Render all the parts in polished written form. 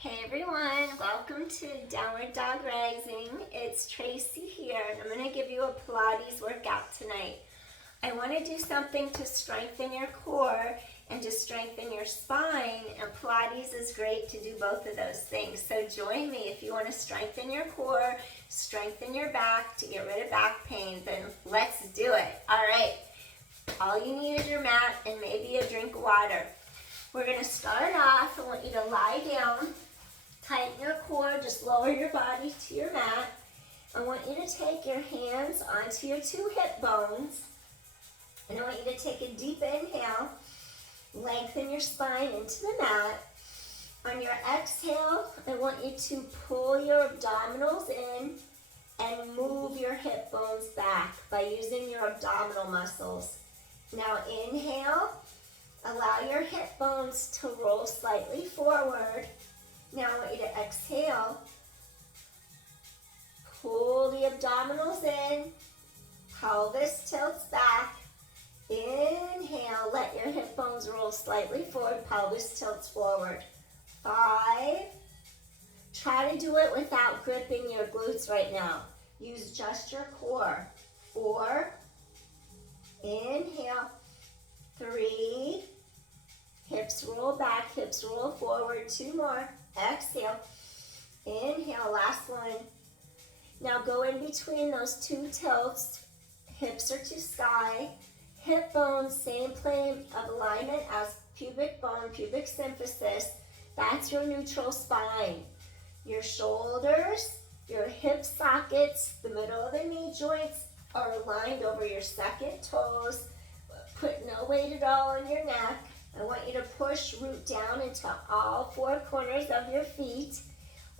Hey everyone, welcome to Downward Dog Rising. It's Tracy here, and I'm going to give you a Pilates workout tonight. I want to do something to strengthen your core and to strengthen your spine, and Pilates is great to do both of those things. So join me if you want to strengthen your core, strengthen your back to get rid of back pain, then let's do it. All right, all you need is your mat and maybe a drink of water. We're going to start off. I want you to lie down. Tighten your core, just lower your body to your mat. I want you to take your hands onto your two hip bones. And I want you to take a deep inhale. Lengthen your spine into the mat. On your exhale, I want you to pull your abdominals in and move your hip bones back by using your abdominal muscles. Now inhale. Allow your hip bones to roll slightly forward. Now I want you to exhale. Pull the abdominals in. Pelvis tilts back. Inhale. Let your hip bones roll slightly forward. Pelvis tilts forward. 5. Try to do it without gripping your glutes right now. Use just your core. 4. Inhale. 3. Hips roll back, hips roll forward. 2 more. Exhale. Inhale, last one. Now go in between those two tilts. Hips are to sky. Hip bones, same plane of alignment as pubic bone, pubic symphysis. That's your neutral spine. Your shoulders, your hip sockets, the middle of the knee joints are aligned over your second toes. Put no weight at all on your neck. I want you to push root down into all 4 corners of your feet.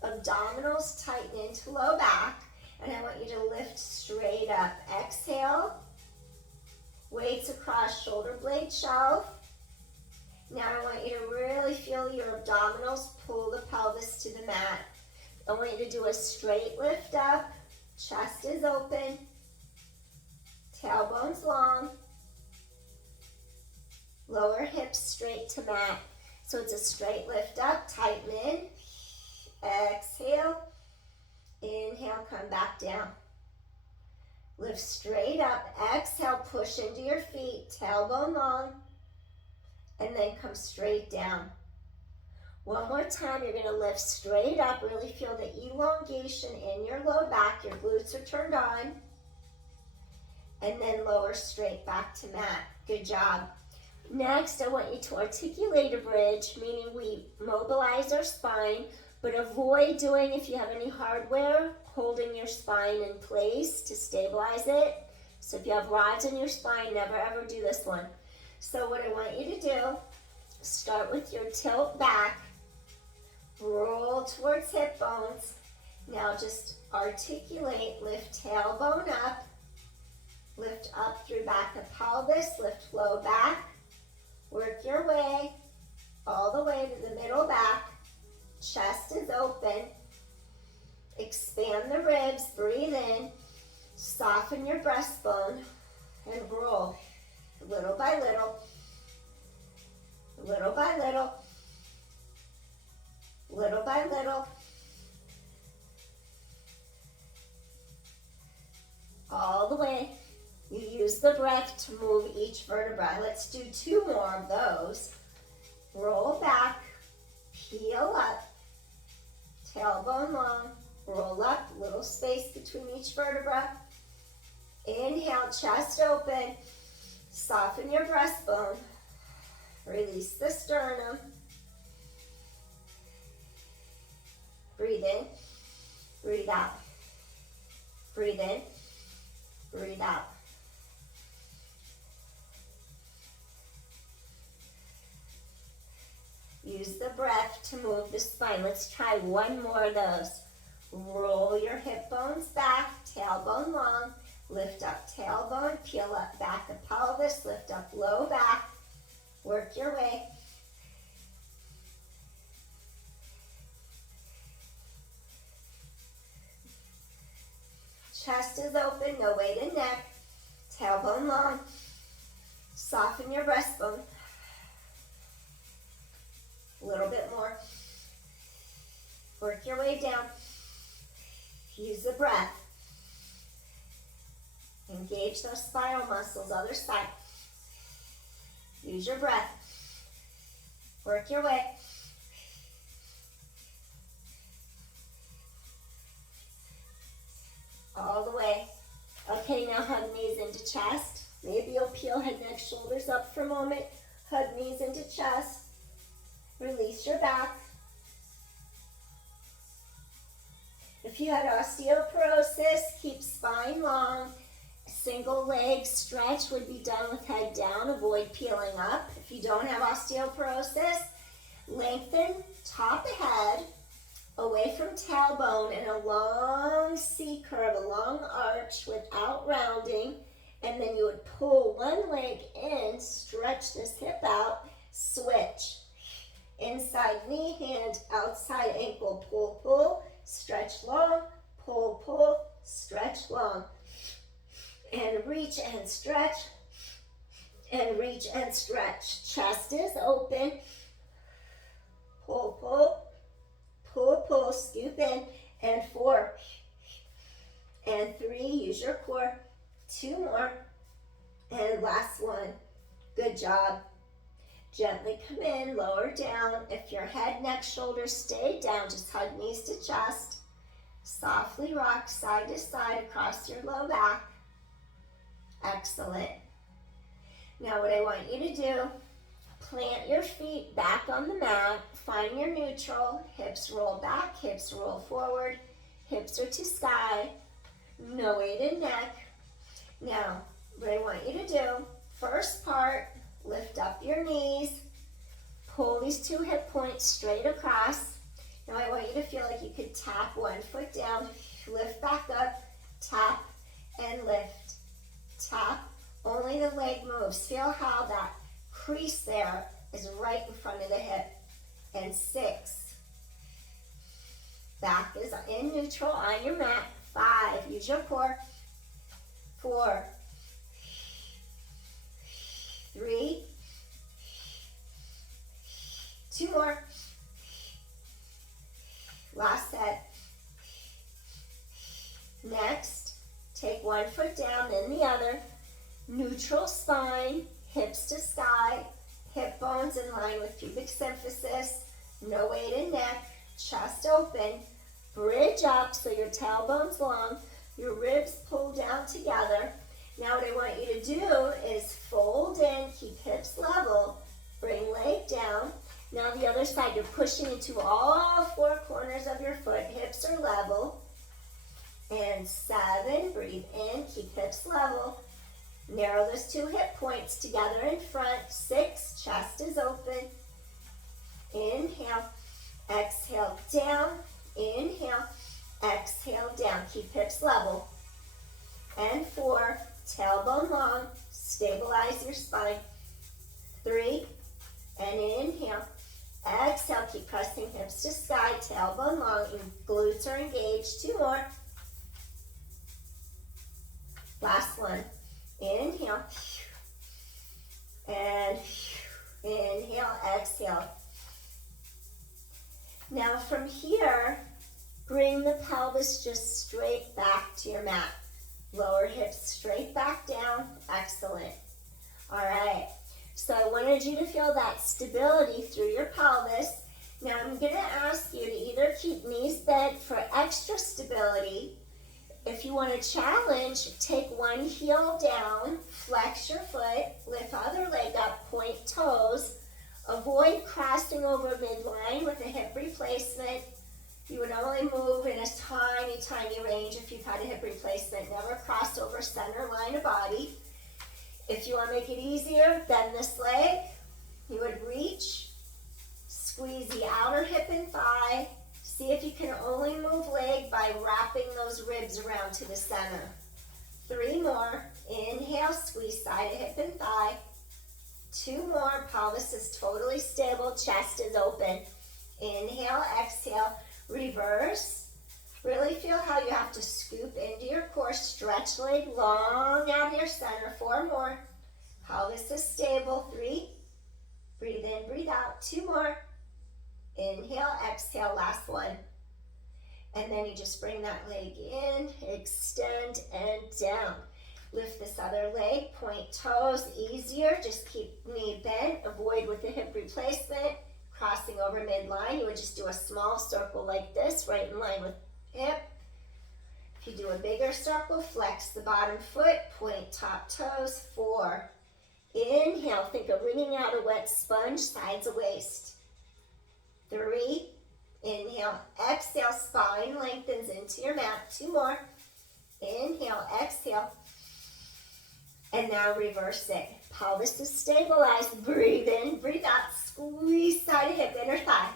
Abdominals tighten into low back. And I want you to lift straight up. Exhale. Weights across shoulder blade shelf. Now I want you to really feel your abdominals pull the pelvis to the mat. I want you to do a straight lift up. Chest is open. Tailbone's long. Lower hips straight to mat. So it's a straight lift up, tighten in. Exhale. Inhale, come back down. Lift straight up. Exhale, push into your feet, tailbone long. And then come straight down. One more time, you're gonna lift straight up. Really feel the elongation in your low back. Your glutes are turned on. And then lower straight back to mat. Good job. Next, I want you to articulate a bridge, meaning we mobilize our spine, but avoid doing, if you have any hardware, holding your spine in place to stabilize it. So if you have rods in your spine, never ever do this one. So what I want you to do, start with your tilt back, roll towards hip bones. Now just articulate, lift tailbone up, lift up through back of pelvis, lift low back. Work your way all the way to the middle back. Chest is open. Expand the ribs. Breathe in. Soften your breastbone and roll little by little. Little by little. Little by little. All the way. You use the breath to move each vertebra. Let's do 2 more of those. Roll back, peel up, tailbone long, roll up, little space between each vertebra. Inhale, chest open, soften your breastbone, release the sternum. Breathe in, breathe out, breathe in, breathe out. Use the breath to move the spine. Let's try 1 more of those. Roll your hip bones back, tailbone long. Lift up tailbone, peel up back of pelvis, lift up low back. Work your way. Chest is open, no weight in neck. Tailbone long. Soften your breastbone. A little bit more. way down. Use the breath. Engage those spinal muscles, other side. Use your breath. Work your way. All the way. Okay, now hug knees into chest. Maybe you'll peel head, neck, shoulders up for a moment. Hug knees into chest. Release your back. If you had osteoporosis, keep spine long. Single leg stretch would be done with head down. Avoid peeling up. If you don't have osteoporosis, lengthen top of head away from tailbone in a long C curve, a long arch without rounding. And then you would pull one leg in, stretch this hip out, switch. Inside knee, hand, outside ankle, pull, pull, stretch long, pull, pull, stretch long. And reach and stretch, and reach and stretch. Chest is open. Pull, pull, pull, pull, scoop in, and 4. And 3, use your core. 2 more, and last one. Good job. Gently come in, lower down. If your head, neck, shoulders stay down, just hug knees to chest. Softly rock side to side across your low back. Excellent. Now what I want you to do, plant your feet back on the mat, find your neutral, hips roll back, hips roll forward, hips are to sky, no weight in neck. Now, what I want you to do, first part, lift up your knees, pull these 2 hip points straight across. Now I want you to feel like you could tap one foot down, lift back up, tap, and lift. Tap, only the leg moves. Feel how that crease there is right in front of the hip. And 6. Back is in neutral on your mat. 5, use your core. 4, 3, 2 more. Last set. Next, take one foot down, then the other. Neutral spine, hips to sky, hip bones in line with pubic symphysis, no weight in neck, chest open, bridge up so your tailbone's long, your ribs pull down together. Now what I want you to do is fold in, keep hips level, bring leg down. Now the other side, you're pushing into all 4 corners of your foot, hips are level. And 7, breathe in, keep hips level. Narrow those 2 hip points together in front. 6, chest is open. Inhale, exhale, down. Inhale, exhale, down. Keep hips level. And 4, tailbone long, stabilize your spine. 3, and inhale. Exhale, keep pressing hips to sky, tailbone long, glutes are engaged. 2 more. Last one. Inhale. And inhale, exhale. Now from here, bring the pelvis just straight back to your mat. Lower hips straight back down. Excellent. All right. So I wanted you to feel that stability through your pelvis. Now I'm going to ask you to either keep knees bent for extra stability. If you want to challenge, take one heel down, flex your foot, lift other leg up, point toes. Avoid crossing over midline with a hip replacement. You would only move in a tiny, tiny range if you've had a hip replacement. Never cross over center line of body. If you want to make it easier, bend this leg. You would reach, squeeze the outer hip and thigh. See if you can only move leg by wrapping those ribs around to the center. 3 more. Inhale, squeeze side of hip and thigh. 2 more. Pelvis is totally stable. Chest is open. Inhale, exhale, reverse. Really feel how you have to scoop into your core. Stretch leg long out of your center. 4 more. Pelvis is stable. 3. Breathe in, breathe out. 2 more. Inhale, exhale, last one. And then you just bring that leg in, extend, and down. Lift this other leg, point toes, easier. Just keep knee bent, avoid with the hip replacement. Crossing over midline, you would just do a small circle like this, right in line with hip. If you do a bigger circle, flex the bottom foot, point top toes, 4. Inhale, think of wringing out a wet sponge, sides of waist. 3. Inhale, exhale, spine lengthens into your mat. 2 more. Inhale, exhale. And now reverse it. Pelvis is stabilized. Breathe in, breathe out. Squeeze side of hip, inner thigh.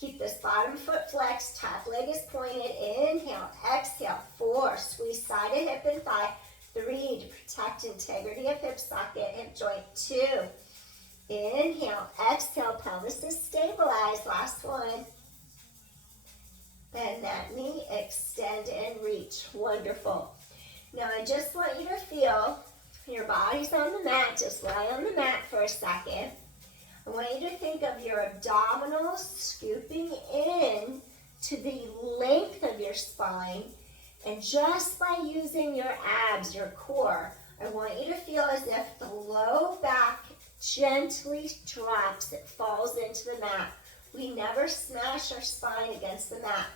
Keep this bottom foot flexed. Top leg is pointed. Inhale, exhale. 4. Squeeze side of hip and thigh. 3. To protect integrity of hip socket, hip joint. 2. Inhale, exhale. Pelvis is stabilized. Last one. Bend that knee, extend and reach. Wonderful. Now I just want you to feel your body's on the mat. Just lie on the mat for a second. I want you to think of your abdominals scooping in to the length of your spine. And just by using your abs, your core, I want you to feel as if the low back gently drops. It falls into the mat. We never smash our spine against the mat.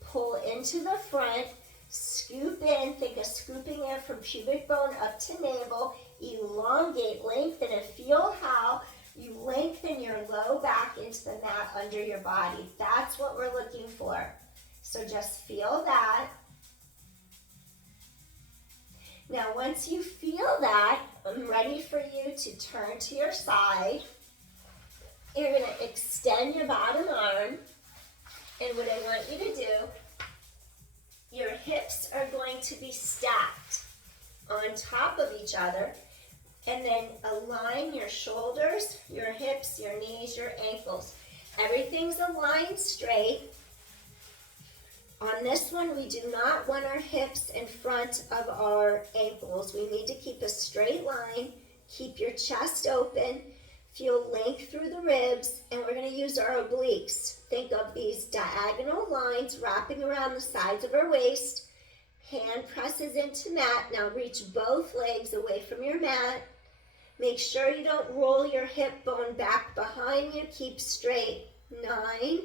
Pull into the front, scoop in, think of scooping in from pubic bone up to navel, elongate, lengthen, and feel how you lengthen your low back into the mat under your body. That's what we're looking for. So just feel that. Now once you feel that, I'm ready for you to turn to your side. You're going to extend your bottom arm. And what I want you to do, your hips are going to be stacked on top of each other. And then align your shoulders, your hips, your knees, your ankles. Everything's aligned straight. On this one, we do not want our hips in front of our ankles. We need to keep a straight line. Keep your chest open. Feel length through the ribs, and we're going to use our obliques. Think of these diagonal lines wrapping around the sides of our waist. Hand presses into mat. Now reach both legs away from your mat. Make sure you don't roll your hip bone back behind you. Keep straight. 9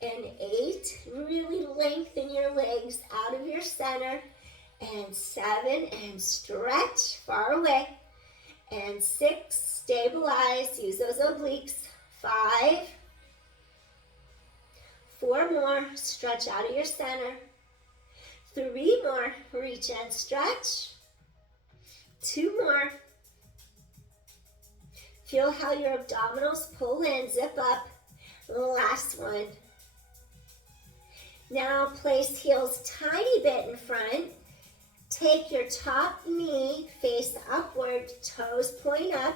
and 8. Really lengthen your legs out of your center. And 7, and stretch far away. And 6, stabilize, use those obliques. 5, 4 more, stretch out of your center. 3 more, reach and stretch. 2 more. Feel how your abdominals pull in, zip up. Last one. Now place heels tiny bit in front. Take your top knee, face upward, toes point up.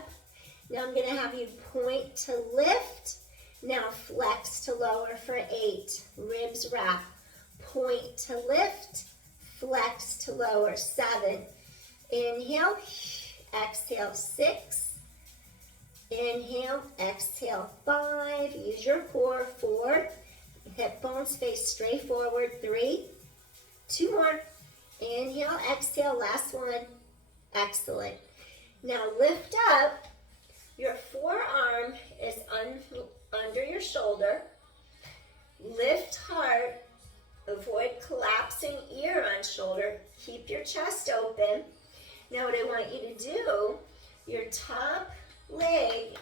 Now I'm going to have you point to lift. Now flex to lower for 8. Ribs wrap. Point to lift, flex to lower. 7. Inhale, exhale. 6. Inhale, exhale. 5. Use your core. 4. Hip bones face straight forward. 3. 2 more. Inhale, exhale, last one. Excellent. Now lift up. Your forearm is under your shoulder. Lift heart. Avoid collapsing ear on shoulder. Keep your chest open. Now what I want you to do, your top leg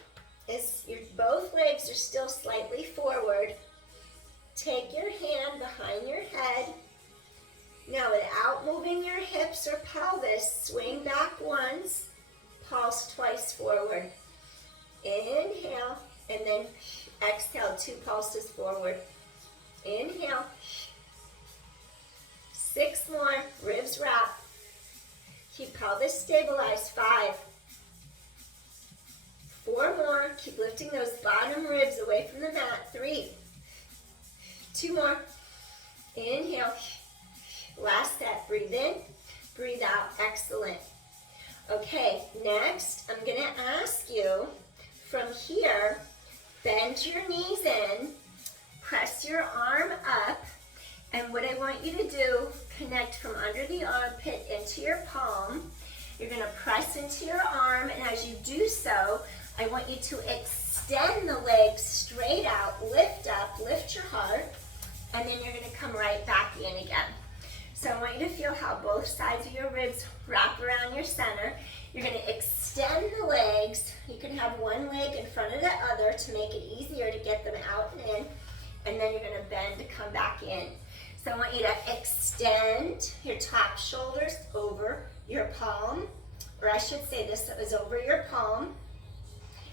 is, both legs are still slightly forward. Take your hand behind your head. Now without moving your hips or pelvis, swing back once, pulse twice forward. Inhale, and then exhale, 2 pulses forward. Inhale. 6 more, ribs wrap. Keep pelvis stabilized. 5. 4 more, keep lifting those bottom ribs away from the mat. 3. 2 more. Inhale. Last set, breathe in, breathe out. Excellent. Okay, next I'm going to ask you from here, bend your knees in, Press your arm up, and what I want you to do, connect from under the armpit into your palm. You're gonna press into your arm, and as you do so, I want you to extend the legs straight out, lift up, lift your heart, and then you're gonna come right back in again. So I want you to feel how both sides of your ribs wrap around your center. You're gonna extend the legs. You can have one leg in front of the other to make it easier to get them out and in, and then you're gonna bend to come back in. So I want you to extend your top shoulders over your palm, or I should say this is over your palm,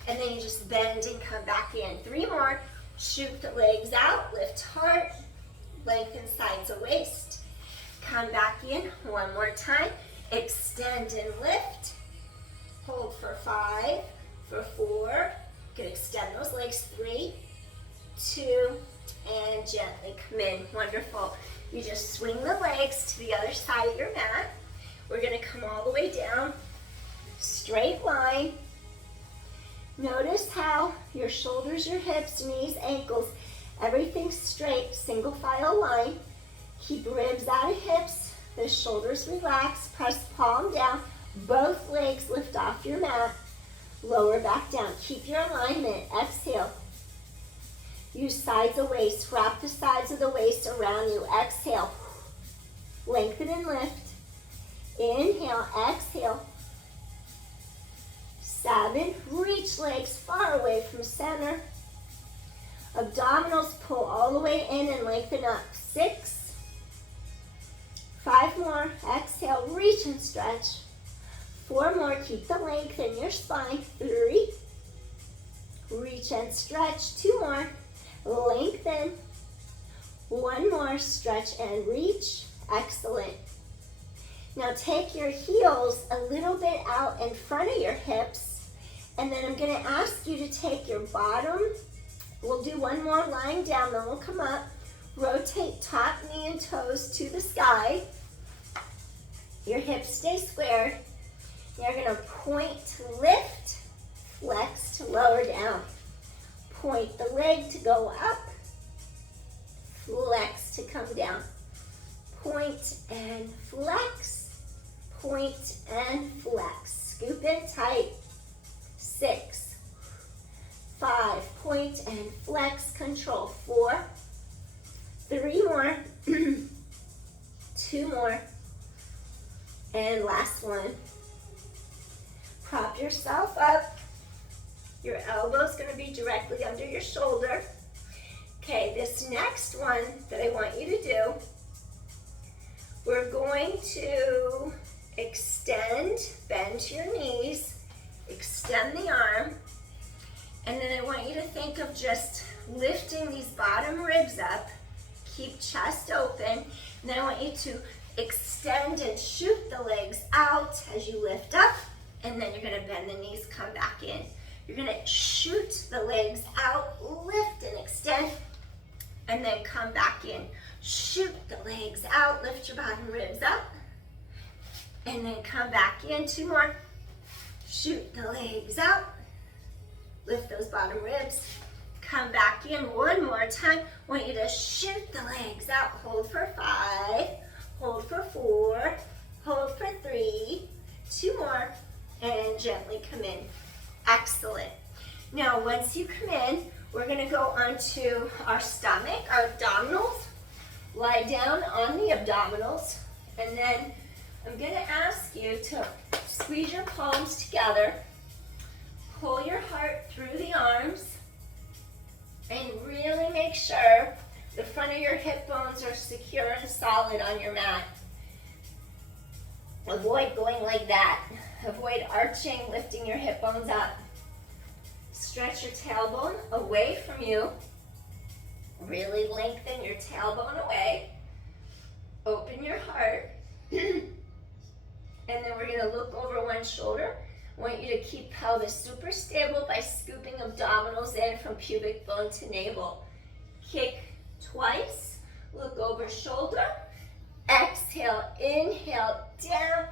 and then you just bend and come back in. 3 more. Shoot the legs out, lift heart, lengthen sides of waist. Come back in 1 more time. Extend and lift. Hold for 5, for 4. You can extend those legs. 3, 2, and gently come in. Wonderful. You just swing the legs to the other side of your mat. We're going to come all the way down. Straight line. Notice how your shoulders, your hips, knees, ankles, everything's straight, single file line. Keep ribs out of hips, the shoulders relax, press palm down, both legs lift off your mat, lower back down. Keep your alignment, exhale. Use sides of waist, wrap the sides of the waist around you, exhale. Lengthen and lift. Inhale, exhale. 7, reach legs far away from center. Abdominals pull all the way in and lengthen up. 6, 5 more, exhale, reach and stretch. 4 more, keep the length in your spine. 3, reach and stretch. 2 more, lengthen. 1 more, stretch and reach. Excellent. Now take your heels a little bit out in front of your hips, and then I'm going to ask you to take your bottom. We'll do 1 more lying down, then we'll come up. Rotate top knee and toes to the sky. Your hips stay squared. You're going to point to lift, flex to lower down. Point the leg to go up, flex to come down. Point and flex, point and flex. Scoop in tight. 6, 5, point and flex, control. 4, 3 more, 2 more, and last one. Prop yourself up. Your elbow's going to be directly under your shoulder. Okay, this next one that I want you to do, we're going to extend, bend to your knees, extend the arm, and then I want you to think of just lifting these bottom ribs up. Keep chest open, and then I want you to extend and shoot the legs out as you lift up, and then you're going to bend the knees, come back in. You're going to shoot the legs out, lift and extend, and then come back in. Shoot the legs out, lift your bottom ribs up, and then come back in. 2 more. Shoot the legs out, lift those bottom ribs, come back in. 1 more time. I want you to shoot the legs out. Hold for 5, hold for 4, hold for 3, 2 more, and gently come in. Excellent. Now, once you come in, we're going to go onto our stomach, our abdominals. Lie down on the abdominals, and then I'm going to ask you to squeeze your palms together, pull your heart through the arms, and really make sure the front of your hip bones are secure and solid on your mat. Avoid going like that. Avoid arching, lifting your hip bones up. Stretch your tailbone away from you. Really lengthen your tailbone away. Open your heart. And then we're going to look over one shoulder. I want you to keep pelvis super stable by scooping abdominals in from pubic bone to navel. Kick twice. Look over shoulder. Exhale, inhale, down.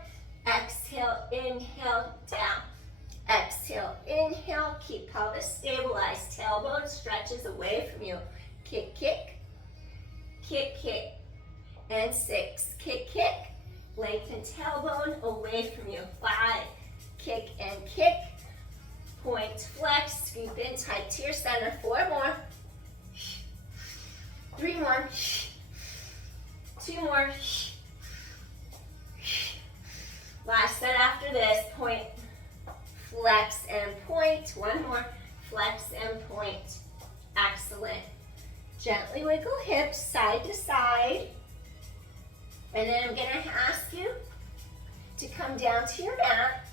Exhale, inhale, down. Exhale, inhale. Keep pelvis stabilized. Tailbone stretches away from you. kick, kick, kick, kick, and 6, kick, kick, lengthen tailbone away from you, 5, kick and kick, point, flex, scoop in tight to your center, 4 more, 3 more, 2 more, last set after this, point, flex and point, 1 more, flex and point, excellent. Gently wiggle hips side to side, and then I'm gonna ask you to come down to your mat,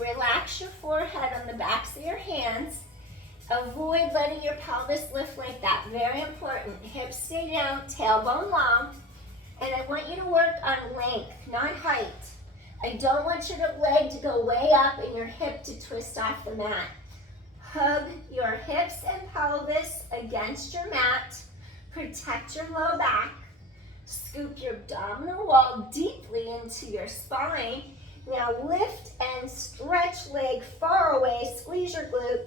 relax your forehead on the backs of your hands, avoid letting your pelvis lift like that, very important. Hips stay down, tailbone long, and I want you to work on length, not height. I don't want your leg to go way up and your hip to twist off the mat. Hug your hips and pelvis against your mat, protect your low back, scoop your abdominal wall deeply into your spine. Now lift and stretch leg far away, squeeze your glute,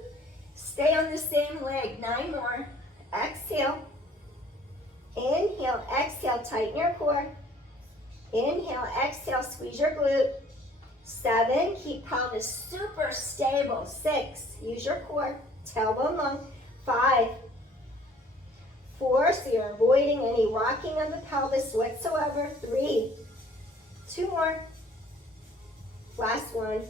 stay on the same leg, 9 more, exhale, inhale, exhale, tighten your core, inhale, exhale, squeeze your glute, 7, keep pelvis super stable, 6, use your core, tailbone long, 5, 4, so you're avoiding any rocking of the pelvis whatsoever, 3, 2 more, last one,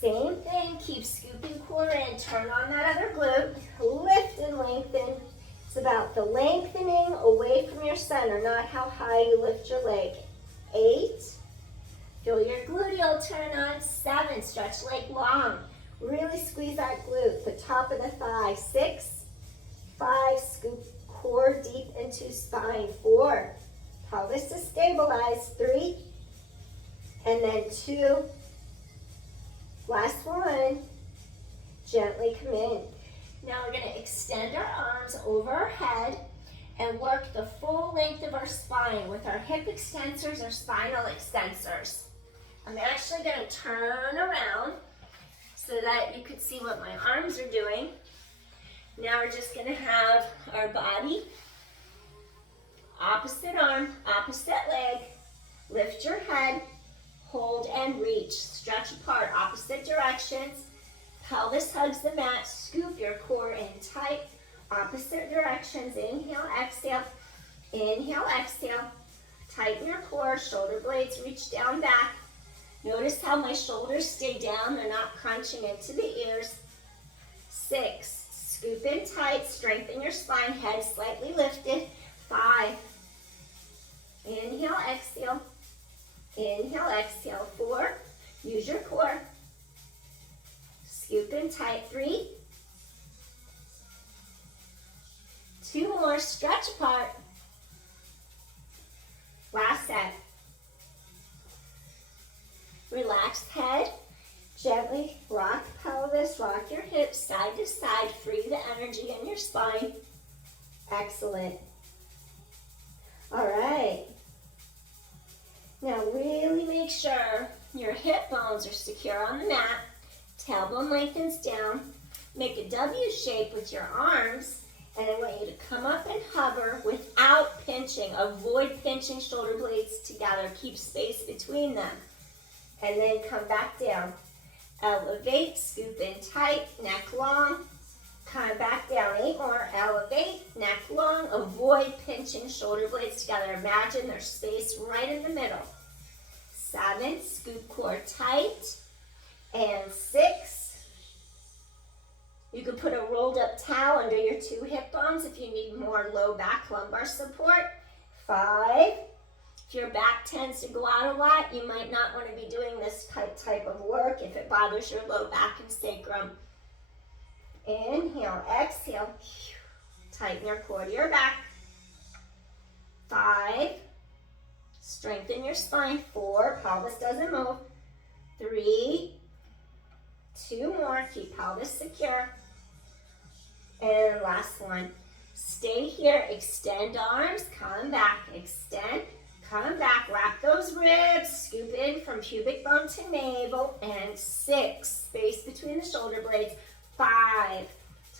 same thing, keep scooping core in, turn on that other glute, lift and lengthen. It's about the lengthening away from your center, not how high you lift your leg. 8, feel your gluteal turn on. 7, stretch leg long, really squeeze that glute, the top of the thigh. 6, 5, scoop core deep into spine. 4, pelvis to stabilize. 3, and then 2, last one, gently come in. Now we're going to extend our arms over our head and work the full length of our spine with our hip extensors or spinal extensors. I'm actually going to turn around so that you can see what my arms are doing. Now we're just going to have our body, opposite arm, opposite leg, lift your head, hold and reach, stretch apart, opposite directions. Pelvis hugs the mat, scoop your core in tight, opposite directions. Inhale, exhale, tighten your core, shoulder blades reach down back. Notice how my shoulders stay down, they're not crunching into the ears. 6, scoop in tight, strengthen your spine, head slightly lifted. 5, inhale, exhale, 4, use your core. Scoop in tight. 3, 2 more, stretch apart. Last set. Relaxed head, gently rock pelvis, rock your hips side to side, free the energy in your spine. Excellent. All right. Now really make sure your hip bones are secure on the mat. Tailbone lengthens down. Make a W shape with your arms, and I want you to come up and hover without pinching. Avoid pinching shoulder blades together. Keep space between them. And then come back down. Elevate, scoop in tight, neck long. Come back down. 8 more. Elevate, neck long. Avoid pinching shoulder blades together. Imagine there's space right in the middle. 7, scoop core tight. And 6, you could put a rolled up towel under your 2 hip bones if you need more low back lumbar support. 5, if your back tends to go out a lot, you might not want to be doing this type of work if it bothers your low back and sacrum. Inhale, exhale, tighten your core to your back. 5, strengthen your spine. 4, pelvis doesn't move. 3, 2 more, keep pelvis secure. And last one, stay here, extend arms, come back, extend, come back, wrap those ribs, scoop in from pubic bone to navel, and 6, space between the shoulder blades. 5,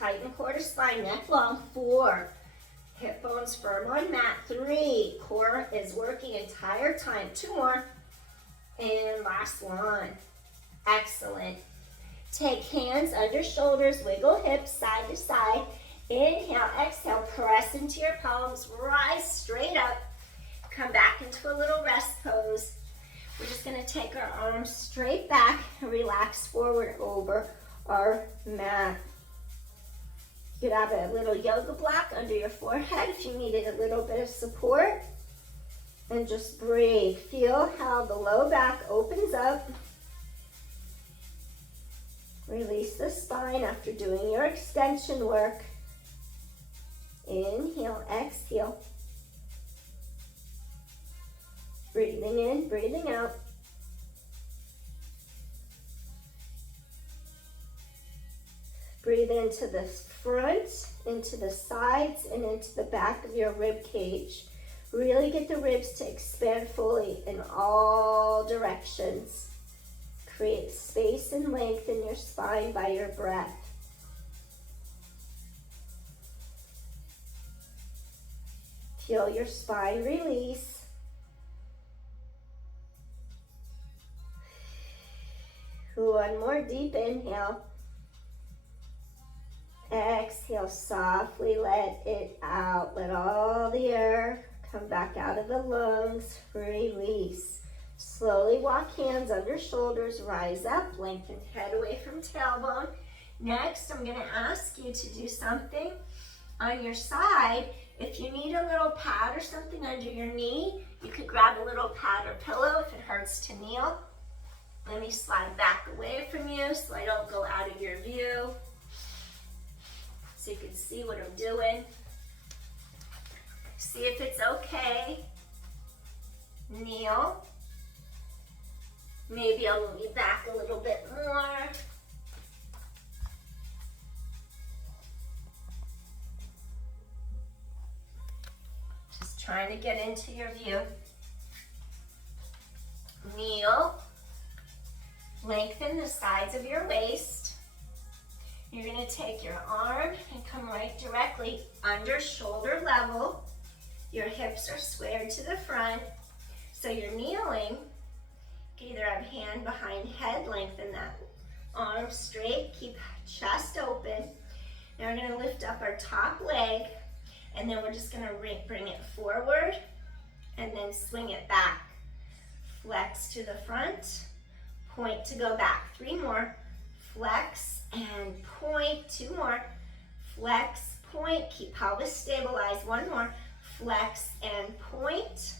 Tighten quarter spine, neck long. 4, hip bones firm on mat. 3, core is working entire time. 2 more. And last one. Excellent. Take hands under shoulders, wiggle hips side to side. Inhale, exhale, press into your palms, rise straight up. Come back into a little rest pose. We're just gonna take our arms straight back and relax forward over our mat. You could have a little yoga block under your forehead if you needed a little bit of support. And just breathe. Feel how the low back opens up. Release the spine after doing your extension work. Inhale, exhale. Breathing in, breathing out. Breathe into the front, into the sides, and into the back of your rib cage. Really get the ribs to expand fully in all directions. Create space and length in your spine by your breath. Feel your spine release. One more deep inhale. Exhale, softly let it out. Let all the air come back out of the lungs. Release. Slowly walk hands under shoulders. Rise up. Lengthen head away from tailbone. Next, I'm going to ask you to do something on your side. If you need a little pad or something under your knee, you could grab a little pad or pillow if it hurts to kneel. Let me slide back away from you so I don't go out of your view. So you can see what I'm doing. See if it's okay. Kneel. Maybe I'll move you back a little bit more. Just trying to get into your view. Kneel. Lengthen the sides of your waist. You're going to take your arm and come right directly under shoulder level. Your hips are squared to the front. So you're kneeling. You can either have hand behind head, lengthen that arm straight, keep chest open. Now we're going to lift up our top leg, and then we're just going to bring it forward and then swing it back. Flex to the front. Point to go back. 3 more. Flex and point. 2 more. Flex, point. Keep pelvis stabilized. 1 more. Flex and point.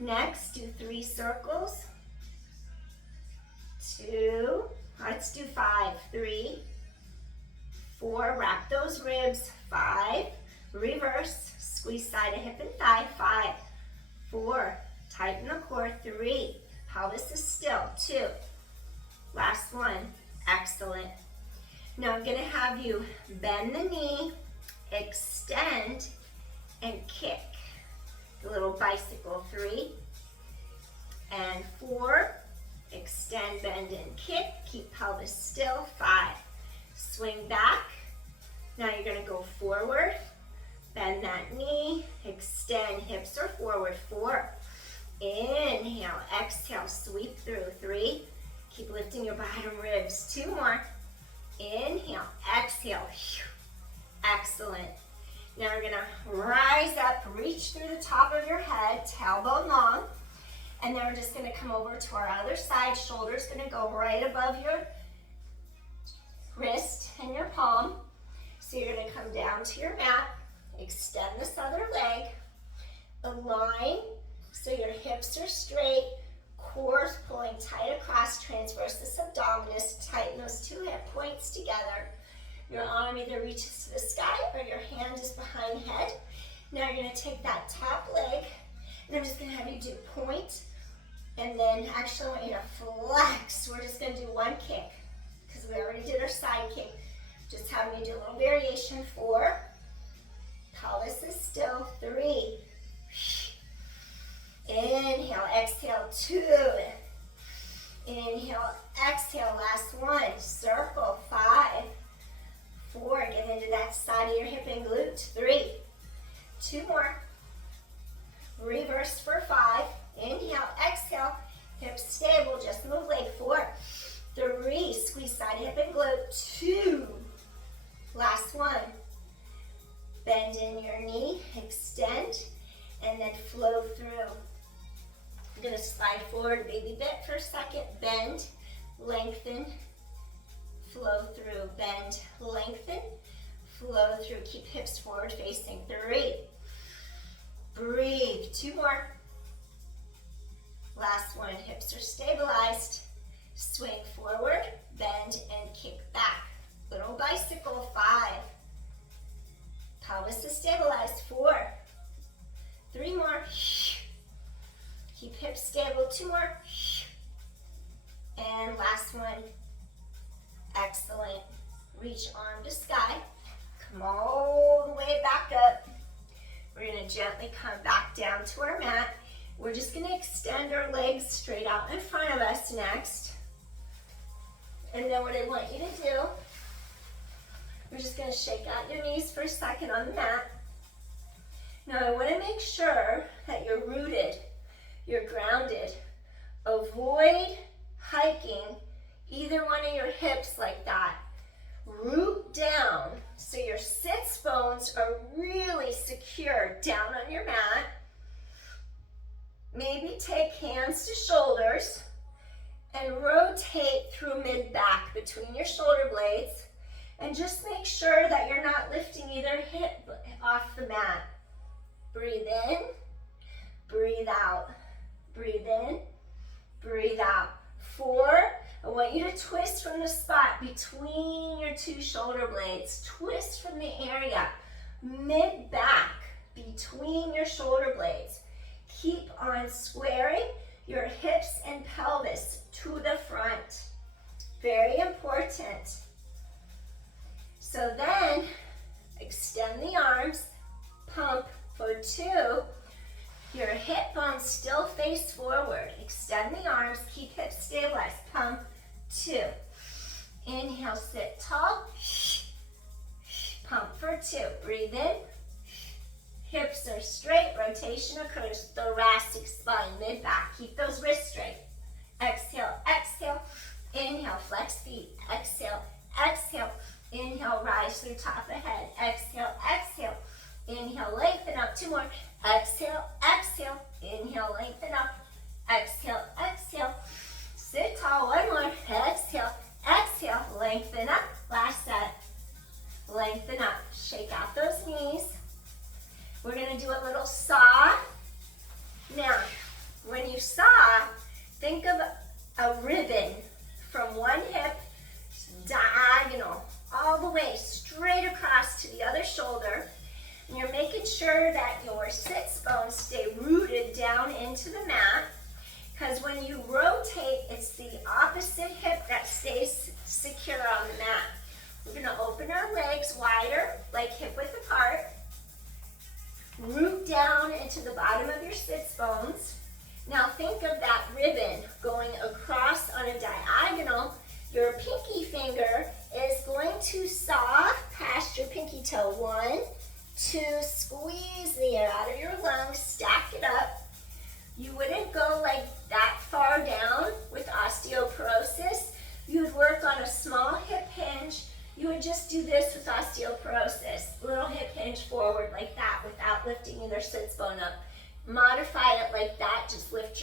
Next, do 3 circles. 2. Let's do 5. 3, 4. Wrap those ribs. 5. Reverse. Squeeze side of hip and thigh. 5, 4. Tighten the core. 3. Pelvis is still. 2. Last one. Excellent. Now I'm going to have you bend the knee, extend, and kick. The little bicycle. 3 and 4. Extend, bend, and kick. Keep pelvis still. 5. Swing back. Now you're going to go forward. Bend that knee. Extend. Hips are forward. 4. Inhale. Exhale. Sweep through. 3. Keep lifting your bottom ribs. 2 more. Inhale. Exhale. Excellent. Now we're going to rise up. Reach through the top of your head. Tailbone long. And then we're just going to come over to our other side. Shoulders going to go right above your wrist and your palm. So you're going to come down to your mat. Extend this other leg. Align so your hips are straight. Core's pulling tight across, transversus abdominis. Tighten those 2 hip points together. Your arm either reaches to the sky or your hand is behind head. Now you're going to take that top leg, and I'm just going to have you do point, and then actually I want you to flex. We're just going to do 1 kick, because we already did our side kick. Just having you do a little variation. 4. Pelvis is still. 3. Inhale, exhale. 2. Inhale, exhale. Last one. Circle. 5, 4. Get into that side of your hip and glute. 3, 2 more. Reverse for 5. Inhale, exhale, hips stable, just move leg. 4, 3, squeeze side hip and glute. 2, last one. Bend in your knee, extend, and then flow through. I'm gonna slide forward a baby bit for a second. Bend, lengthen, flow through. Bend, lengthen, flow through. Keep hips forward facing. 3, breathe. 2 more. Last one, hips are stabilized. Swing forward, bend, and kick back. Little bicycle. 5. Pelvis is stabilized. 4, 3 more. Keep hips stable. 2 more. And last one. Excellent. Reach arm to sky. Come all the way back up. We're going to gently come back down to our mat. We're just going to extend our legs straight out in front of us next. And then what I want you to do, we're just going to shake out your knees for a second on the mat. Now I want to make sure that you're rooted, you're grounded. Avoid hiking either one of your hips like that. Root down so your sits bones are really secure down on your mat. Maybe take hands to shoulders and rotate through mid-back between your shoulder blades. And just make sure that you're not lifting either hip off the mat. Breathe in, breathe out. Breathe in, breathe out. 4, I want you to twist from the spot between your 2 shoulder blades. Twist from the area, mid-back, between your shoulder blades. Keep on squaring your hips and pelvis to the front. Very important. So then, extend the arms, pump for 2. Your hip bones still face forward. Extend the arms, keep hips stabilized. Pump, 2. Inhale, sit tall. Pump for 2. Breathe in. Hips are straight, rotation occurs. Thoracic spine, mid-back. Keep those wrists straight. Exhale, exhale. Inhale, flex feet. Exhale, exhale. Inhale, rise through top of head. Exhale, exhale. Inhale, lengthen up. 2 more. Exhale, exhale. Inhale, lengthen up. Exhale, exhale. Sit tall. 1 more. Exhale, exhale. Lengthen up. Last set. Lengthen up. Shake out those knees. We're going to do a little saw. Now, when you saw, think of a ribbon from one hip, diagonal, all the way straight across to the other shoulder. And you're making sure that your sits bones stay rooted down into the mat, because when you rotate, it's the opposite hip that stays secure on the mat. We're going to open our legs wider, like hip width apart. Root down into the bottom of your sits bones. Now think of that ribbon going across on a diagonal. Your pinky finger is going to saw past your pinky toe. 1, 2, squeeze the air out of your lungs, stack it up. You wouldn't go like that far down with osteoporosis. You would work on a small hip hinge. You would just do this with osteoporosis. Little hip hinge forward like that without lifting either sits bone up. Modify it like that, just lift your